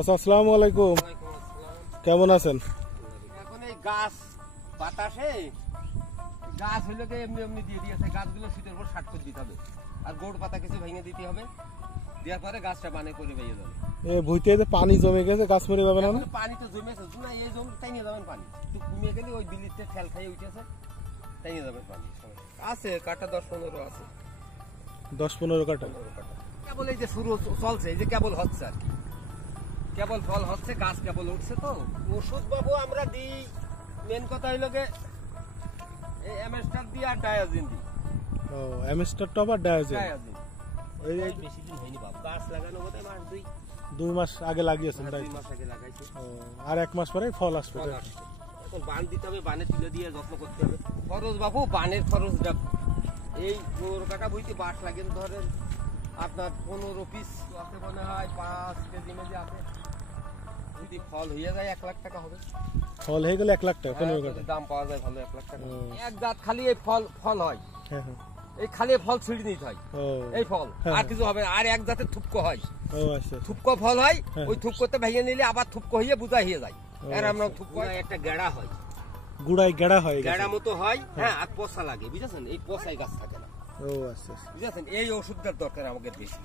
আসসালামু আলাইকুম, কেমন আছেন? এখন এই গাছ বাতাসে গাছ হইলে এমনি এমনি দিয়ে দিয়েছে, গাছগুলো শীতের পর 60 করে দিতে হবে, আর গোড় পাতা কিছু ভেঙে দিতে হবে, দেওয়ার পরে গাছটা বানে করে বেরিয়ে যাবে। ভুইতে পানি জমে গেছে, গাছ মরে যাবে না? পানি তো জমেছে না, এই জমি তাই নিয়ে যাবেন পানি একটু কমিয়ে গেলে ওই বিলিতে ঠেল খাইয়ে উঠেছে, তাই নিয়ে যাবেন পানি আছে। কাটা 10-15 আছে, 10-15 কাটা। কেবল এই যে শুরু চলছে, এই যে কেবল হচ্ছে আর কি, কেবল ফল হচ্ছে, গাছ কেবল উঠছে। তো ওষুধ বাবু আমরা দিই, মেন কথা হইল গে এই এমএস্টার দিই আর ডায়াজিন দিই। ও, এমএস্টার টপ আর ডায়াজিন। এই বেশি দিন হয়নি বাবু, গাছ লাগানো বোধহয় মাস 2 মাস আগে লাগিয়েছেন, তাই? 2 মাস আগে লাগাইছি। ও, আর 1 মাস পরে ফল আসবে। এখন বান দিতে হবে, বানে তুলে দিয়ে যত্ন করতে হবে। খরচ বাবু, বানের খরচটা এই গোর কাটা বইতে বাঁশ লাগে ধরেন আপনার 15 পিস আছে মনে হয়, 5 কেজি মেজি আছে। যদি ফল হয়ে যায় 1 লাখ টাকা হবে। ফল হয়ে গেলে 1 লাখ টাকা 15 কাটা দাম পাওয়া যায় ভালো, 1 লাখ টাকা। এক জাত খালি এই ফল হয়, হ্যাঁ হ্যাঁ, এই খালি ফল ছিঁড়ে নিতে হয়, এই ফল আর কিছু হবে। আর এক জাতের থুপকো হয়, ও আচ্ছা, থুপকো ফল হয়, ওই থুপকোতে ভেঙে নিলে আবার থুপকো হয়ে বুঝা হয়ে যায়। আর আমরা থুপকো একটা গেড়া হয়, গুড়াই গেড়া হয়, গেড়া মতো হয়, হ্যাঁ, আর পচা লাগে, বুঝেছেন? এই পচাই গাছ থাকে না। ও আচ্ছা, বুঝেছেন? এই ওষুধটার দরকার আমাদের বেশি।